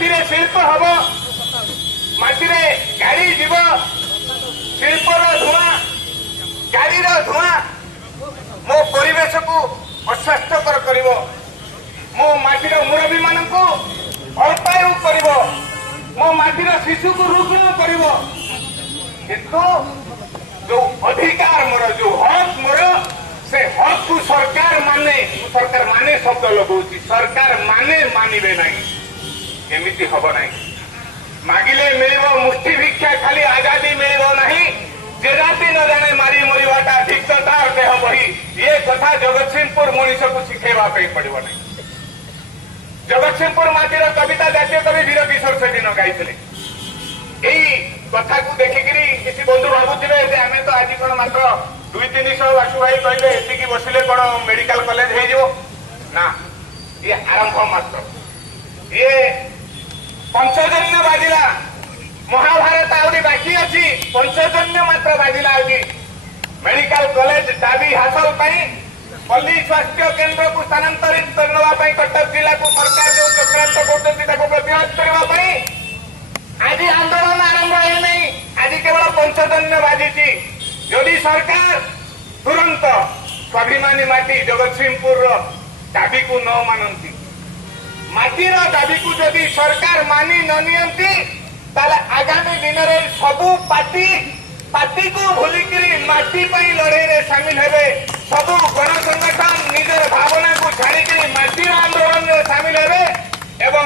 ମାଟିରେ ଶିଳ୍ପ ହବ, ମାଟିରେ ଗାଡି ଯିବ, ଶିଳ୍ପର ଧୂଆଁ, ଗାଡିର ଧୂଆଁ ମୋ ପରିବେଶକୁ ଅସ୍ୱାସ୍ଥ୍ୟକର କରିବ, ମୋ ମାଟିର ମୁରବୀ ମାନଙ୍କୁ ଅଳ୍ପାୟୁ କରିବ, ମୋ ମାଟିର ଶିଶୁକୁ ରୁଗ୍ଣ କରିବ। କିନ୍ତୁ ଯୋଉ ଅଧିକାର ମୋର, ଯୋଉ ହକ୍ ମୋର, ସେ ହକ୍ କୁ ସରକାର ମାନେ ଶବ୍ଦ ଲଗାଉଛି, ସରକାର ମାନେ ମାନିବେ ନାହିଁ। ଏମିତି ହବ ନାହିଁ। ମାଗିଲେ ମିଳିବ ମୁଷ୍ଟି ଭିକ୍ଷା, ଖାଲି ଆଜାଦି ମିଳିବ ନାହିଁ। ଯେ ଜାତି ନ ଜାଣେ ମାରି ମରିବାଟା ଠିକ ତ ତାର ଦେହ ବହି, ଏ କଥା ଜଗତସିଂହପୁର ମଣିଷକୁ ଶିଖେଇବା ପାଇଁ ପଡିବ ନାହିଁ। ଜଗତସିଂହପୁର ମାଟିର କବିତା ଜାତୀୟ କବି ବୀର କିଶୋର ସେଦିନ ଗାଇଥିଲେ। ଏଇ କଥାକୁ ଦେଖିକିରି କିଛି ବନ୍ଧୁ ଭାବୁଥିବେ ଯେ ଆମେ ତ ଆଜି କଣ ମାତ୍ର 200-300 ବାସୁ ଭାଇ କହିଲେ ଏତିକି ବସିଲେ କଣ ମେଡିକାଲ କଲେଜ ହେଇଯିବ ନା, ଇଏ ଆରମ୍ଭ ମାତ୍ର। ଇଏ ପଞ୍ଚଜନ୍ୟ ବାଜିଲା, ମହାଭାରତ ଆହୁରି ବାକି ଅଛି, ପଞ୍ଚଜନ୍ୟ ମାତ୍ର ବାଜିଲା। ଆଜି ମେଡିକାଲ କଲେଜ ଦାବି ହାସଲ ପାଇଁ ପଲ୍ଲୀ ସ୍ୱାସ୍ଥ୍ୟ କେନ୍ଦ୍ରକୁ ସ୍ଥାନାନ୍ତରିତ କରିନେବା ପାଇଁ କଟକ ଜିଲ୍ଲାକୁ ସରକାର ଯୋଉ ଚକ୍ରାନ୍ତ କରୁଛନ୍ତି ତାକୁ ପ୍ରତିହତ କରିବା ପାଇଁ ଆଜି ଆନ୍ଦୋଳନ ଆରମ୍ଭ ହେଇନାହିଁ। ଆଜି କେବଳ ପଞ୍ଚଜନ୍ୟ ବାଜିଛି। ଯଦି ସରକାର ତୁରନ୍ତ ସ୍ୱାଭିମାନୀ ମାଟି ଜଗତସିଂହପୁରର ଦାବିକୁ ନ ମାନନ୍ତି, ମାଟିର ଦାବିକୁ ଯଦି ସରକାର ମାନି ନ ନିଅନ୍ତି, ତାହେଲେ ଆଗାମୀ ଦିନରେ ସବୁ ପାର୍ଟିକୁ ଭୁଲିକିରି ମାଟି ପାଇଁ ଲଢେଇରେ ସାମିଲ ହେବେ। ସବୁ ଗଣ ସଂଗଠନ ନିଜର ଭାବନାକୁ ଛାଡିକିରି ମାଟିର ଆନ୍ଦୋଳନରେ ସାମିଲ ହେବେ ଏବଂ